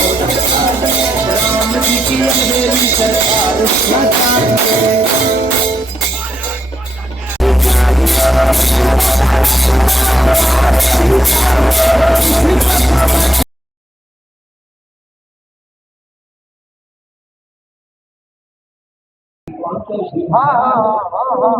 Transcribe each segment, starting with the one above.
राम जी की अंधेरी सरकार न जाने। हाँ हाँ हाँ हाँ हाँ।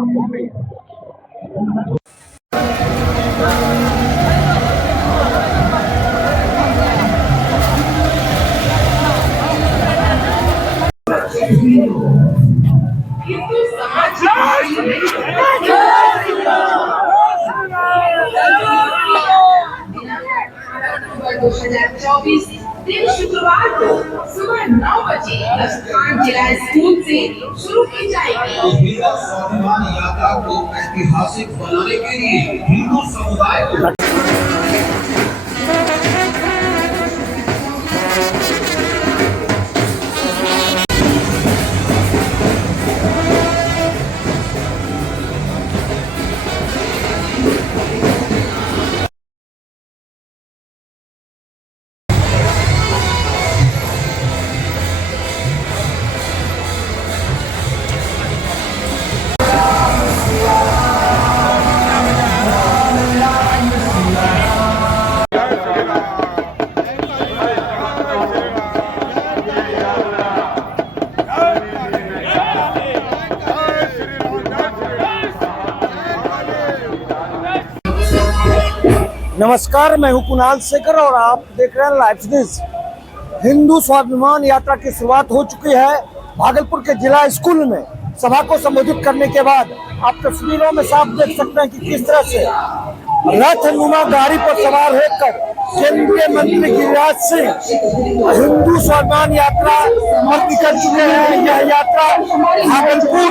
नवंबर 2024 दिन शुक्रवार को सुबह 9 बजे स्थान जिला स्कूल से शुरू की जाएगी। स्वाभिमान यात्रा को ऐतिहासिक बनाने के लिए हिंदू समुदाय को नमस्कार, मैं हूं कुणाल शेखर और आप देख रहे हैं लाइव न्यूज। हिंदू स्वाभिमान यात्रा की शुरुआत हो चुकी है। भागलपुर के जिला स्कूल में सभा को संबोधित करने के बाद आप तस्वीरों में साफ देख सकते हैं कि किस तरह से रथ नुमा गाड़ी पर सवार होकर केंद्रीय मंत्री गिरिराज सिंह हिंदू स्वाभिमान यात्रा पर निकल चुके हैं। यह यात्रा भागलपुर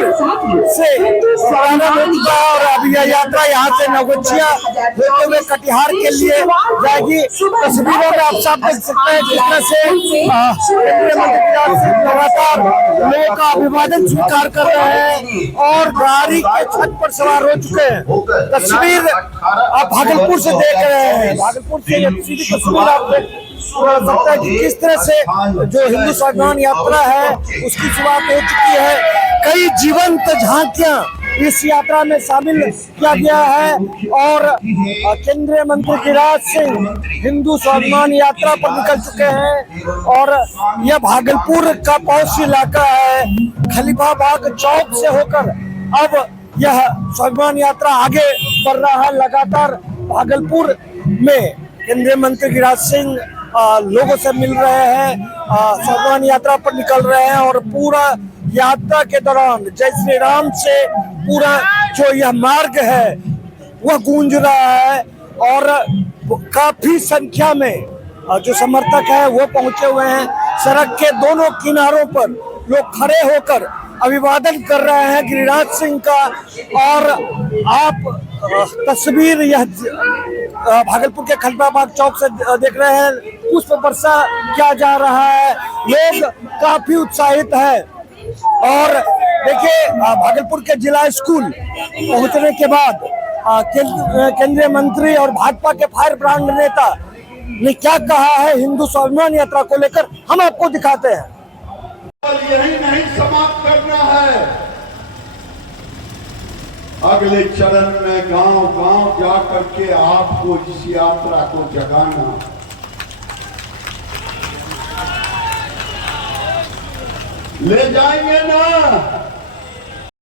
से प्रारंभ हो चुका है और अभी यह यात्रा यहाँ से नवगछिया होते हुए कटिहार के लिए जाएगी। तस्वीरों में आप साफ देख सकते हैं किस तरह से केंद्रीय मंत्री गिरिराज सिंह लगातार लोगों का अभिवादन स्वीकार कर रहे हैं और गाड़ी के छत पर सवार हो चुके हैं। तस्वीर आप भागलपुर से देख रहे हैं। भागलपुर से सीधी तस्वीर आप देख सकते हैं कि किस तरह से जो हिंदू स्वाभिमान यात्रा है उसकी शुरुआत हो चुकी है। कई जीवंत झांकियां इस यात्रा में शामिल किया गया है और केंद्रीय मंत्री गिरिराज सिंह हिंदू स्वाभिमान यात्रा पर निकल चुके हैं और यह भागलपुर का पड़ोसी इलाका है। खलीफाबाग चौक से होकर अब यह स्वाभिमान यात्रा आगे बढ़ रहा है। लगातार भागलपुर में केंद्रीय मंत्री गिरिराज सिंह लोगों से मिल रहे हैं, स्वाभिमान यात्रा पर निकल रहे हैं और पूरा यात्रा के दौरान जय श्री राम से पूरा जो यह मार्ग है वह गूंज रहा है और काफी संख्या में जो समर्थक है वो पहुंचे हुए हैं। सड़क के दोनों किनारों पर लोग खड़े होकर अभिवादन कर रहे हैं गिरिराज सिंह का। और आप तस्वीर यह भागलपुर के खलीफाबाग चौक से देख रहे हैं। पुष्प वर्षा किया जा रहा है, लोग काफी उत्साहित है। और देखिए भागलपुर के जिला स्कूल पहुंचने के बाद केंद्रीय मंत्री और भाजपा के फायर ब्रांड नेता ने क्या कहा है हिंदू स्वाभिमान यात्रा को लेकर, हम आपको दिखाते हैं। यही नहीं समाप्त करना है, अगले चरण में गांव गांव जा करके आपको इस यात्रा को जगाना, ले जाएंगे ना।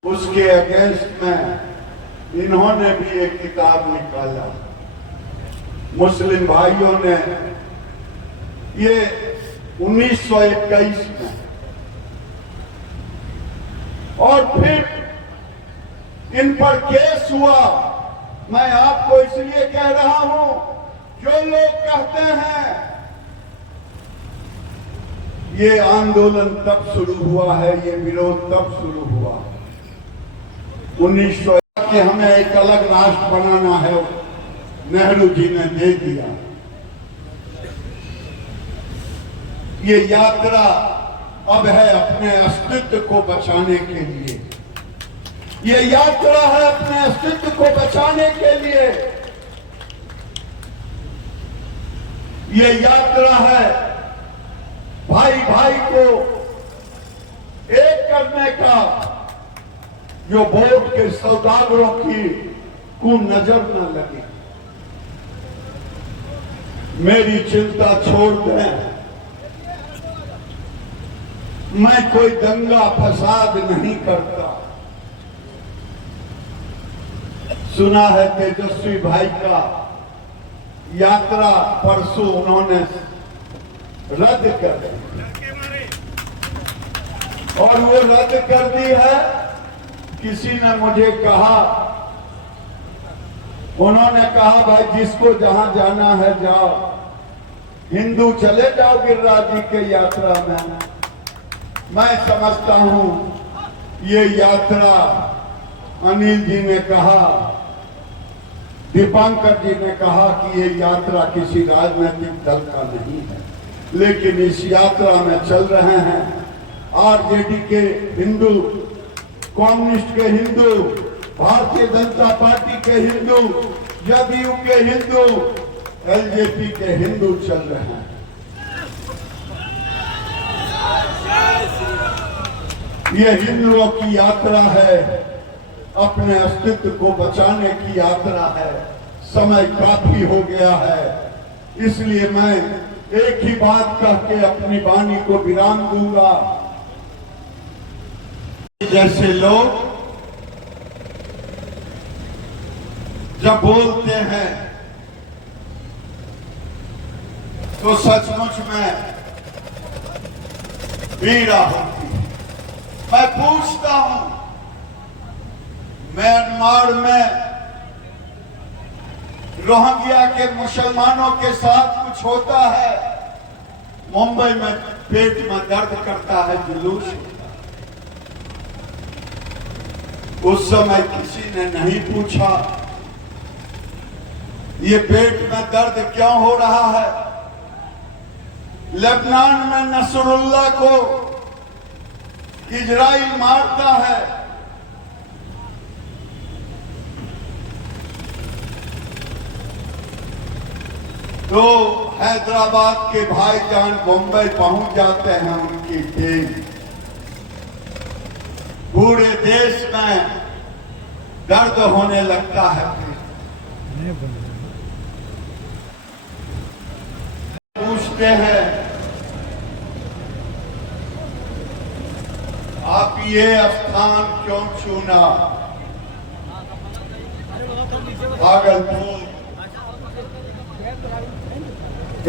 उसके अगेंस्ट में इन्होंने भी एक किताब निकाला, मुस्लिम भाइयों ने, ये 1921 में, और फिर इन पर केस हुआ। मैं आपको इसलिए कह रहा हूं, जो लोग कहते हैं ये आंदोलन तब शुरू हुआ है, ये विरोध तब शुरू हुआ 1900 के, हमें एक अलग राष्ट्र बनाना है, नेहरू जी ने दे दिया। ये यात्रा अब है अपने अस्तित्व को बचाने के लिए, ये यात्रा है अपने अस्तित्व को बचाने के लिए, ये यात्रा है भाई भाई को एक करने का, जो वोट के सौदागरों की को नजर न लगे। मेरी चिंता छोड़ दें, मैं कोई दंगा फसाद नहीं करता। सुना है तेजस्वी भाई का यात्रा परसों उन्होंने रद्द कर दी, और वो रद्द कर दी है। किसी ने मुझे कहा, उन्होंने कहा भाई जिसको जहां जाना है जाओ, हिंदू चले जाओ गिरिराज जी के यात्रा में। मैं समझता हूं ये यात्रा, अनिल जी ने कहा, दीपांकर जी ने कहा कि ये यात्रा किसी राजनीतिक दल का नहीं है, लेकिन इस यात्रा में चल रहे हैं आरजेडी के हिंदू, कम्युनिस्ट के हिंदू, भारतीय जनता पार्टी के हिंदू, जदयू के हिंदू, एलजेपी के हिंदू चल रहे हैं। ये हिंदुओं की यात्रा है, अपने अस्तित्व को बचाने की यात्रा है। समय काफी हो गया है, इसलिए मैं एक ही बात कह के अपनी वाणी को विराम दूंगा। जैसे लोग जब बोलते हैं तो सचमुच में पीड़ा होती है। मैं पूछता हूं, म्यांमार में रोहिंग्या के मुसलमानों के साथ कुछ होता है, मुंबई में पेट में दर्द करता है, जुलूस होता है। उस समय किसी ने नहीं पूछा ये पेट में दर्द क्यों हो रहा है। लेबनान में नसरुल्लाह को इजराइल मारता है, तो हैदराबाद के भाईजान बम्बई पहुंच जाते हैं, उनकी टीम। पूरे देश में दर्द होने लगता है। पूछते हैं आप ये स्थान क्यों चुना? भागलपुर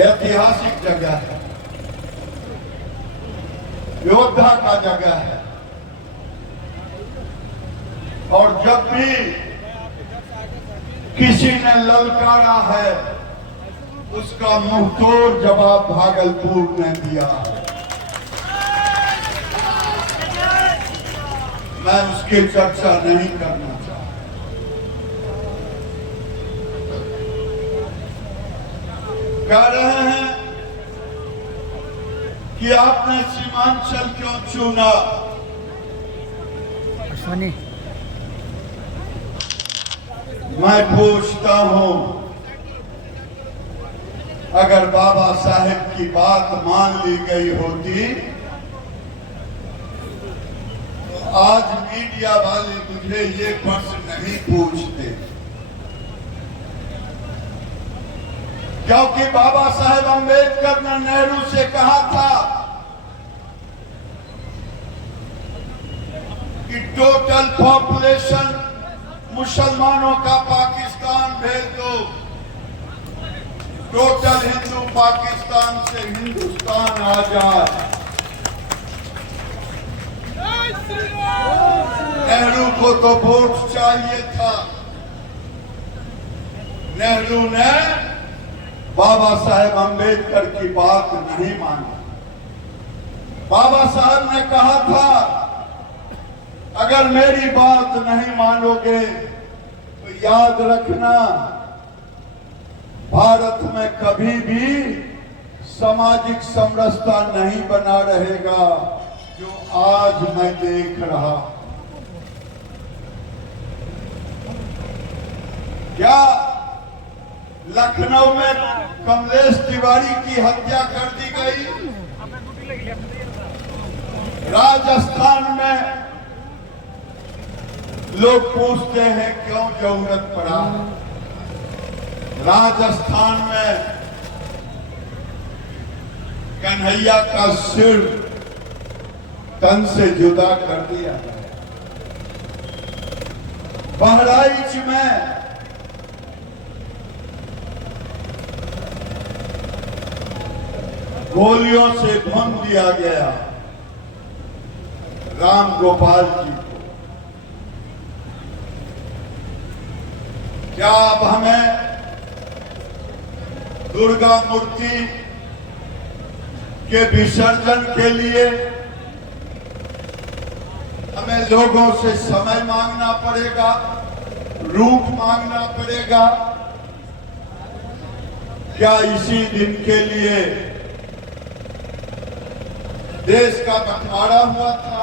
ऐतिहासिक जगह है, योद्धा का जगह है, और जब भी किसी ने ललकारा है उसका मुंहतोड़ जवाब भागलपुर ने दिया है। मैं उसकी चर्चा नहीं करना चाहता। कह रहे हैं कि आपने सीमांचल क्यों चुना? मैं पूछता हूं, अगर बाबा साहेब की बात मान ली गई होती तो आज मीडिया वाले मुझे ये प्रश्न नहीं पूछते, क्योंकि बाबा साहेब अम्बेडकर ने नेहरू से कहा था कि टोटल पॉपुलेशन मुसलमानों का पाकिस्तान भेज दो, टोटल हिंदू पाकिस्तान से हिंदुस्तान आ जाए। नेहरू को तो वोट चाहिए था, नेहरू ने बाबा साहेब अम्बेडकर की बात नहीं मानी। बाबा साहब ने कहा था अगर मेरी बात नहीं मानोगे तो याद रखना भारत में कभी भी सामाजिक समरसता नहीं बना रहेगा, जो आज मैं देख रहा। क्या लखनऊ में कमलेश तिवारी की हत्या कर दी गई? राजस्थान में लोग पूछते हैं क्यों जरूरत पड़ा। राजस्थान में कन्हैया का सिर तन से जुदा कर दिया गया। बहराइच में गोलियों से भून दिया गया राम गोपाल जी को। क्या अब हमें दुर्गा मूर्ति के विसर्जन के लिए हमें लोगों से समय मांगना पड़ेगा, रूप मांगना पड़ेगा? क्या इसी दिन के लिए देश का बंटवारा हुआ था,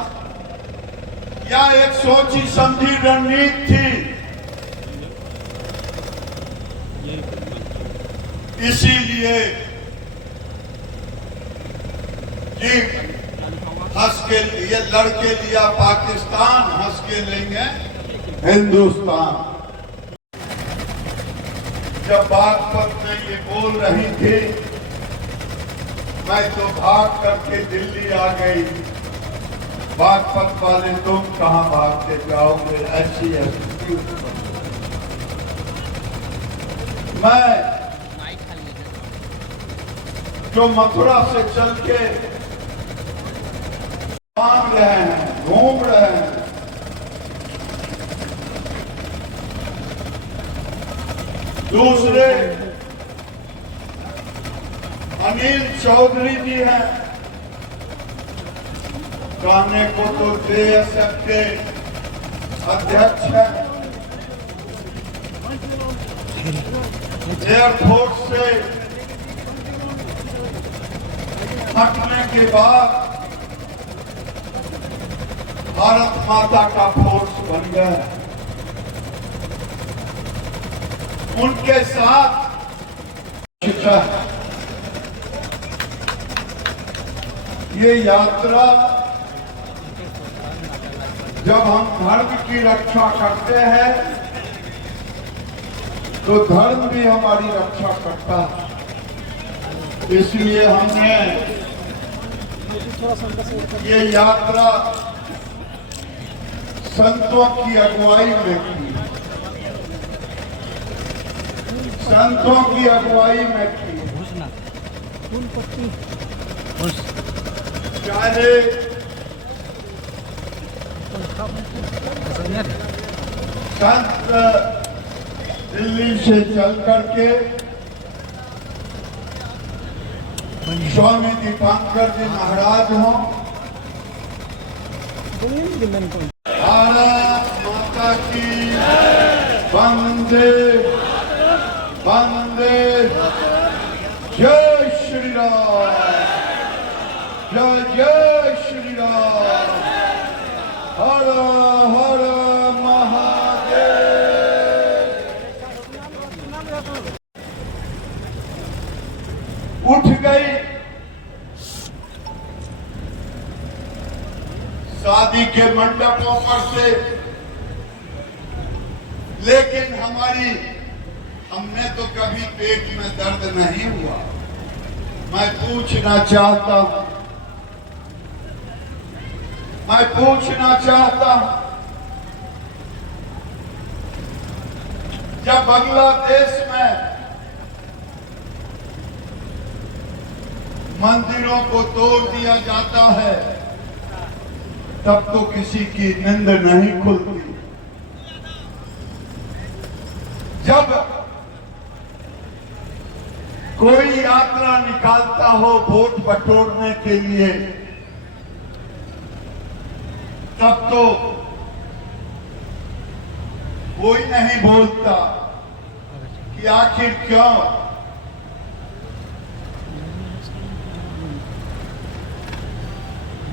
या एक सोची समझी रणनीति थी? इसीलिए कि हंस के लिए लड़के लिया पाकिस्तान, हंस के लेंगे हिंदुस्तान। जब बागपत में ये बोल रही थी, मैं तो भाग करके दिल्ली आ गई। बागपत वाले तुम कहां भागते जाओगे, ऐसी स्थिति। मैं जो मथुरा से चल के मांग रहे हैं, घूम रहे हैं, दूसरे अनिल चौधरी जी हैं, कहने को तो जेएसएफ के अध्यक्ष हैं। एयरफोर्स से हटने के बाद भारत माता का फोर्स बन गया। उनके साथ ये यात्रा, जब हम धर्म की रक्षा करते हैं तो धर्म भी हमारी रक्षा करता है। इसलिए हमने ये यात्रा संतों की अगुवाई में की, संतों की अगुवाई में की। चाहे संत दिल्ली से चल करके स्वामी दीपांकर जी महाराज हों, भारत माता की वंदे वंदे, जय श्री राम, जय जय श्री राम, हर हर महादेव। उठ गई शादी के मंडपों पर से, लेकिन हमने तो कभी पेट में दर्द नहीं हुआ। मैं पूछना चाहता हूं, जब बांग्लादेश में मंदिरों को तोड़ दिया जाता है तब तो किसी की नींद नहीं खुलती। जब कोई यात्रा निकालता हो वोट बटोरने के लिए तब तो कोई नहीं बोलता कि आखिर क्यों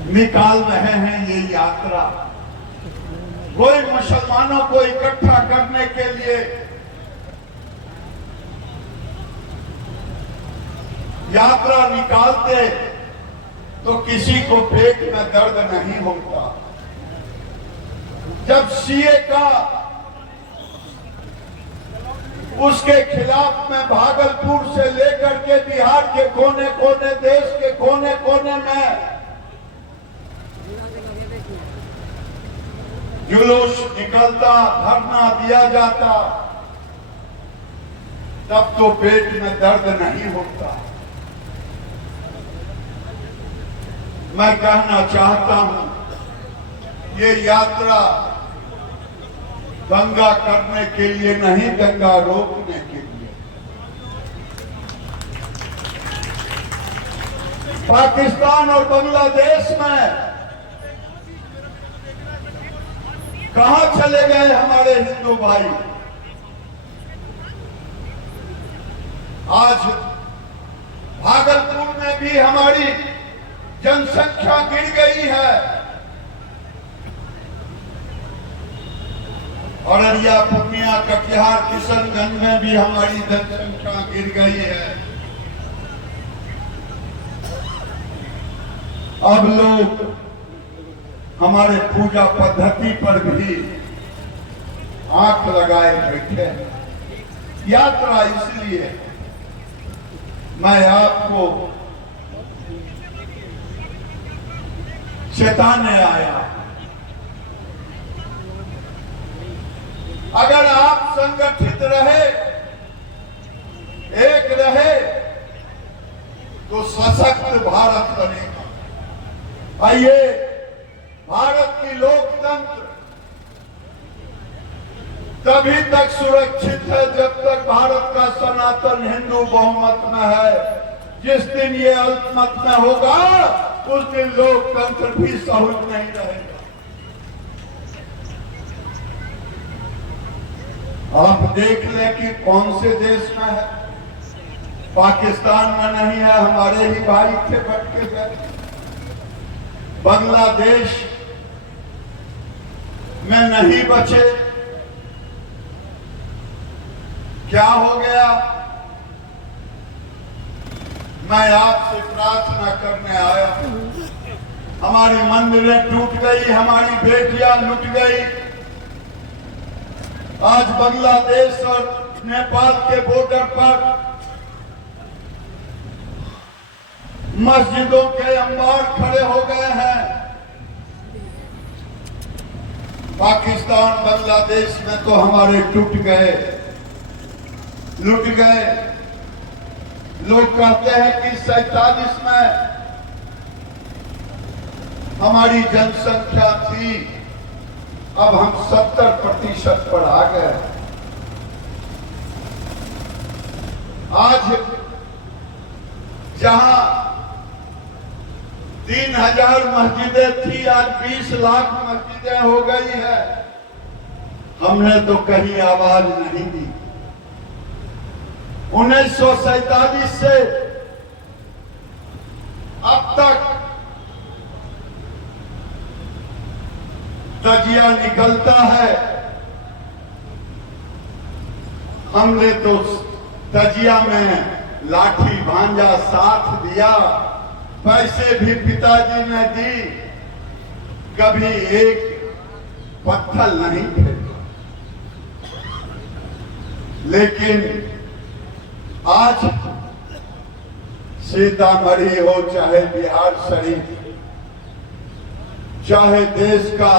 निकाल रहे हैं ये यात्रा। कोई मुसलमानों को इकट्ठा करने के लिए यात्रा निकालते तो किसी को पेट में दर्द नहीं होता। जब सीए का उसके खिलाफ में भागलपुर से लेकर के बिहार के कोने कोने, देश के कोने कोने में जुलूस निकलता, धरना दिया जाता, तब तो पेट में दर्द नहीं होता। मैं कहना चाहता हूं, ये यात्रा दंगा करने के लिए नहीं, दंगा रोकने के लिए। पाकिस्तान और बांग्लादेश में कहां चले गए हमारे हिंदू भाई? आज भागलपुर में भी हमारी जनसंख्या गिर गई है, औरैया, पूर्णिया, कटिहार, किशनगंज में भी हमारी जनसंख्या गिर गई है। अब लोग हमारे पूजा पद्धति पर भी आंख लगाए बैठे। यात्रा इसलिए मैं आपको चेताने आया। अगर आप संगठित रहे, एक रहे, तो सशक्त भारत बनेगा। आइए, भारत की लोकतंत्र तभी तक सुरक्षित है जब तक भारत का सनातन हिंदू बहुमत में है। जिस दिन ये अल्पमत में होगा, उस दिन लोकतंत्र भी सहज नहीं रहेगा। आप देख लें कि कौन से देश में है। पाकिस्तान में नहीं है, हमारे ही भाई थे भटके गए। बांग्लादेश में नहीं बचे। क्या हो गया? मैं आपसे प्रार्थना करने आया हूं। हमारी मंदिरें टूट गई, हमारी बेटियां लुट गई। आज बांग्लादेश और नेपाल के बॉर्डर पर मस्जिदों के अंबार खड़े हो गए हैं। पाकिस्तान, बांग्लादेश में तो हमारे टूट गए, लुट गए। लोग कहते हैं कि 47 में हमारी जनसंख्या थी, अब हम 70% पर आ गए। आज जहां 3000 मस्जिदें थी, आज 20 लाख मस्जिदें हो गई है। हमने तो कहीं आवाज नहीं दी। 1947 से अब तक तजिया निकलता है। हमने तो तजिया में लाठी भांजा साथ दिया, पैसे भी पिताजी ने दी, कभी एक पत्थर नहीं फेंका। लेकिन आज सीतामढ़ी हो चाहे बिहार शरीफ, चाहे देश का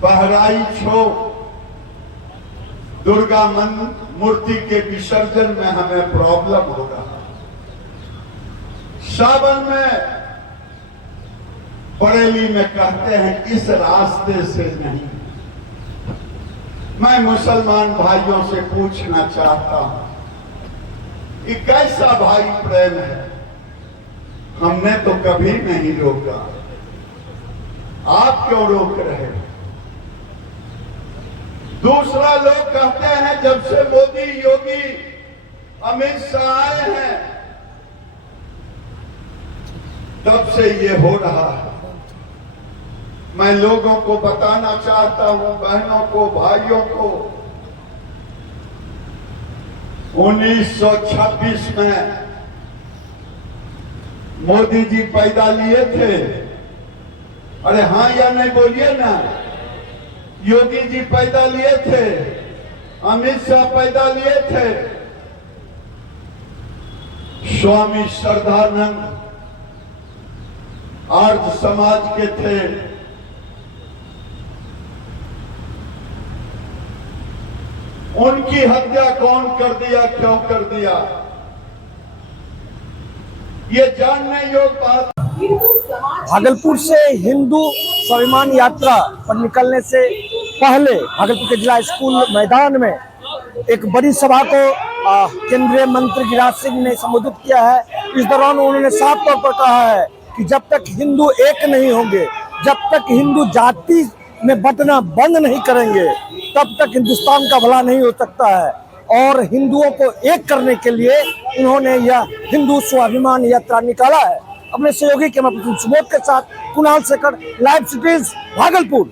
बहराइच हो, दुर्गा मूर्ति के विसर्जन में हमें प्रॉब्लम हो रहा है। सावन में बरेली में कहते हैं इस रास्ते से नहीं। मैं मुसलमान भाइयों से पूछना चाहता हूं कि कैसा भाई प्रेम है? हमने तो कभी नहीं रोका, आप क्यों रोक रहे हैं? दूसरा, लोग कहते हैं जब से मोदी, योगी, अमित शाह आए हैं तब से ये हो रहा है। मैं लोगों को बताना चाहता हूं, बहनों को, भाइयों को, 1926 में मोदी जी पैदा लिए थे? अरे हाँ या नहीं बोलिए ना। योगी जी पैदा लिए थे, अमित शाह पैदा लिए थे, स्वामी श्रद्धानंद आर्य समाज के थे, उनकी हत्या कौन कर दिया, क्यों कर दिया? ये जानने योग्य बात। हिंदू समाज भागलपुर से हिंदू स्वाभिमान यात्रा पर निकलने से पहले भागलपुर के जिला स्कूल मैदान में एक बड़ी सभा को केंद्रीय मंत्री गिरिराज सिंह ने संबोधित किया है। इस दौरान उन्होंने साफ तौर पर कहा है कि जब तक हिंदू एक नहीं होंगे, जब तक हिंदू जाति में बंटना बंद नहीं करेंगे, तब तक हिंदुस्तान का भला नहीं हो सकता है। और हिंदुओं को एक करने के लिए उन्होंने यह हिंदू स्वाभिमान यात्रा निकाला है। अपने सहयोगी कैमरा पर्सन सुबोध के साथ कुणाल शेखर, लाइव सिटीज भागलपुर।